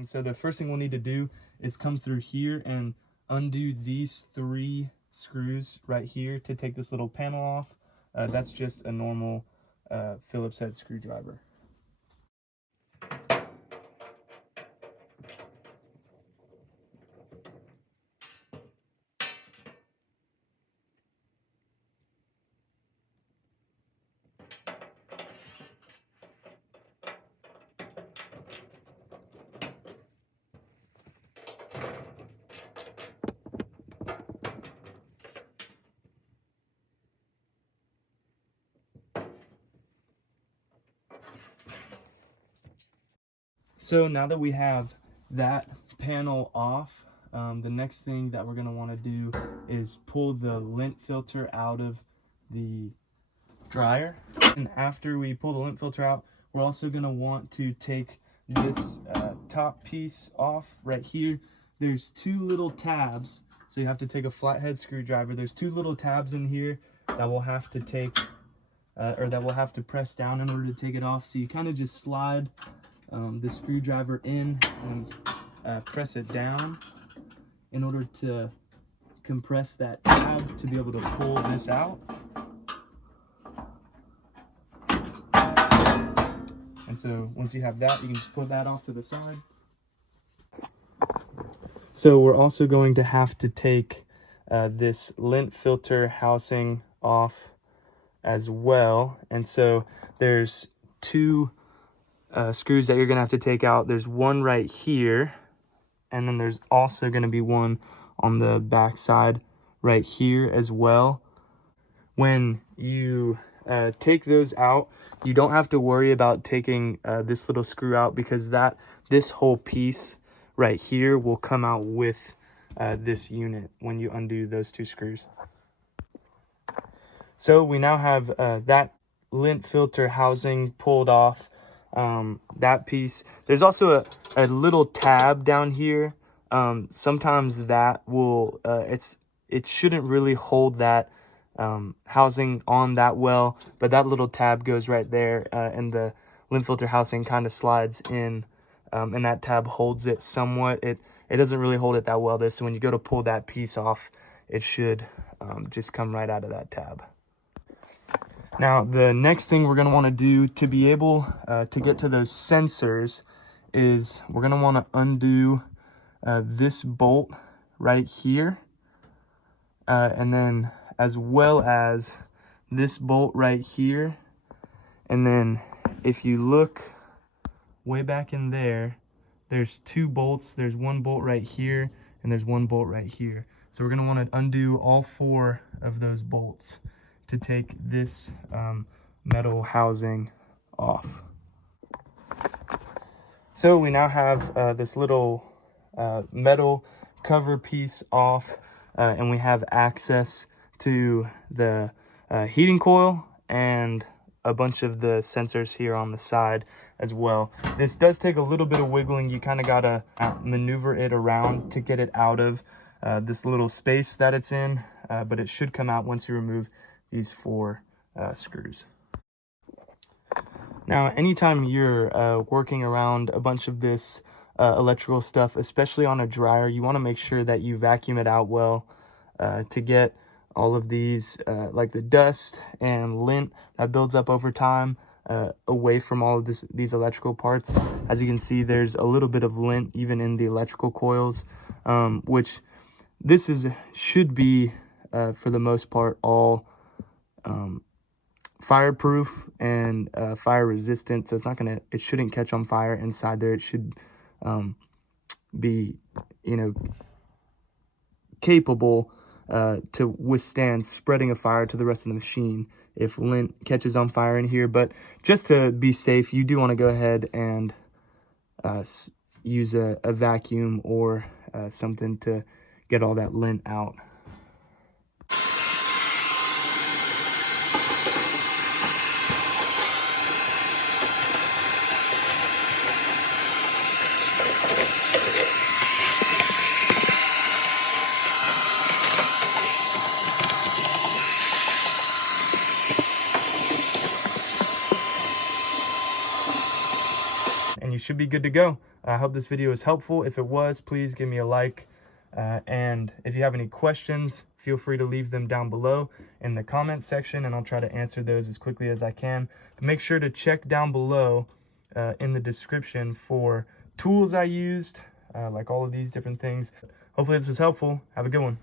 And so the first thing we'll need to do is come through here and undo these 3 screws right here to take this little panel off. That's just a normal Phillips head screwdriver. So now that we have that panel off, the next thing that we're going to want to do is pull the lint filter out of the dryer. And after we pull the lint filter out, we're also going to want to take this top piece off right here. There's 2 little tabs, so you have to take a flathead screwdriver. There's 2 little tabs in here that we'll have to take, or that we'll have to press down in order to take it off. So you kind of just slide the screwdriver in and press it down in order to compress that tab to be able to pull this out. And so once you have that, you can just put that off to the side. So we're also going to have to take this lint filter housing off as well. And so there's 2 screws that you're gonna have to take out. There's one right here, and then there's also gonna be one on the back side right here as well. When you take those out, you don't have to worry about taking this little screw out, because this whole piece right here will come out with this unit when you undo those 2 screws. So we now have that lint filter housing pulled off. That piece. There's also a little tab down here. Sometimes that will it shouldn't really hold that housing on that well, but that little tab goes right there, and the lint filter housing kind of slides in, and that tab holds it somewhat. It doesn't really hold it that well though, so when you go to pull that piece off, it should just come right out of that tab. Now, the next thing we're going to want to do to be able to get to those sensors is we're going to want to undo this bolt right here, and then as well as this bolt right here. And then if you look way back in there, there's 2 bolts. There's 1 bolt right here, and there's 1 bolt right here. So we're going to want to undo all 4 of those bolts to take this metal housing off. So we now have this little metal cover piece off, and we have access to the heating coil and a bunch of the sensors here on the side as well. This does take a little bit of wiggling. You kind of gotta maneuver it around to get it out of this little space that it's in, but it should come out once you remove these 4 screws. Now, anytime you're working around a bunch of this electrical stuff, especially on a dryer, you want to make sure that you vacuum it out well to get all of these, like the dust and lint that builds up over time, away from all of these electrical parts. As you can see, there's a little bit of lint even in the electrical coils, which this should be, for the most part, all fireproof and fire resistant, so it shouldn't catch on fire inside there. It should be, capable to withstand spreading a fire to the rest of the machine if lint catches on fire in here. But just to be safe, you do want to go ahead and use a vacuum or something to get all that lint out. should be good to go. I hope this video was helpful. If it was, please give me a like. And if you have any questions, feel free to leave them down below in the comment section, and I'll try to answer those as quickly as I can. Make sure to check down below in the description for tools I used, like all of these different things. Hopefully this was helpful. Have a good one.